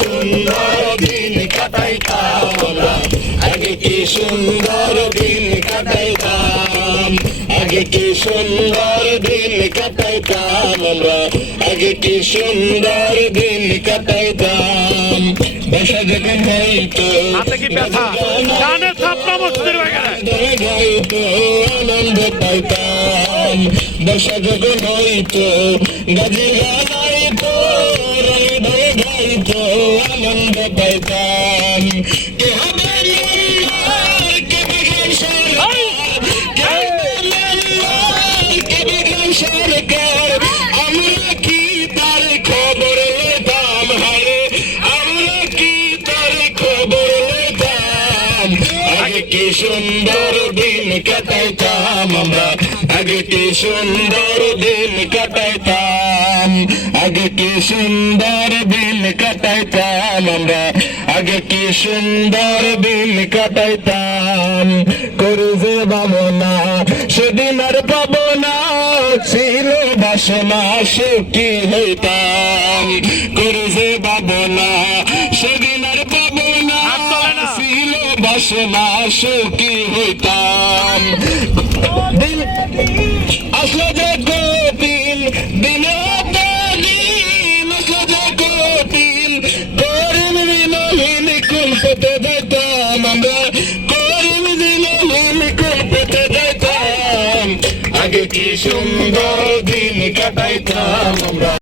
সুন্দর দিন কাটাইতাম আমরা, আগে কি সুন্দর দিন কাটাইতাম, আগে কি সুন্দর দিন কাটাইতাম আমরা, আগে কি সুন্দর দিন কাটাইতাম। বাসা যখন হইতো গাইতো আনন্দ পাইতাম, বাসা যখন হইতো গাজি গাইতো রঙে ধরে গাইতো আনন্দ পাইতাম। কে হবে মেম্বার, কে বিজ্ঞান সরকার, আমরা কি তার খবর লেতাম, হারে আমরা কি তার খবর লেতাম। আগে কি সুন্দর দিন কাটাইতাম আমরা, আগে কি সুন্দর দিন কাটাইতাম, আগে কি সুন্দর দিন কাটাইতাম আমরা, আগে কি সুন্দর দিন কাটাইতাম। করে যে ভাবনা সেদিন আর পাবো না, ছিল বাসনা সুখী হইতাম। করে যে ভাবনা সেদিন আর পাবো না, ছিল বাসনা সুখী হইতাম। আসলে যে কঠিন দিন করিম দিনহীন কুল পেতে যাইতাম আমরা, করিম দিনহীন কুল পেতে যাইতাম। আগে কি সুন্দর দিন কাটাইতাম আমরা।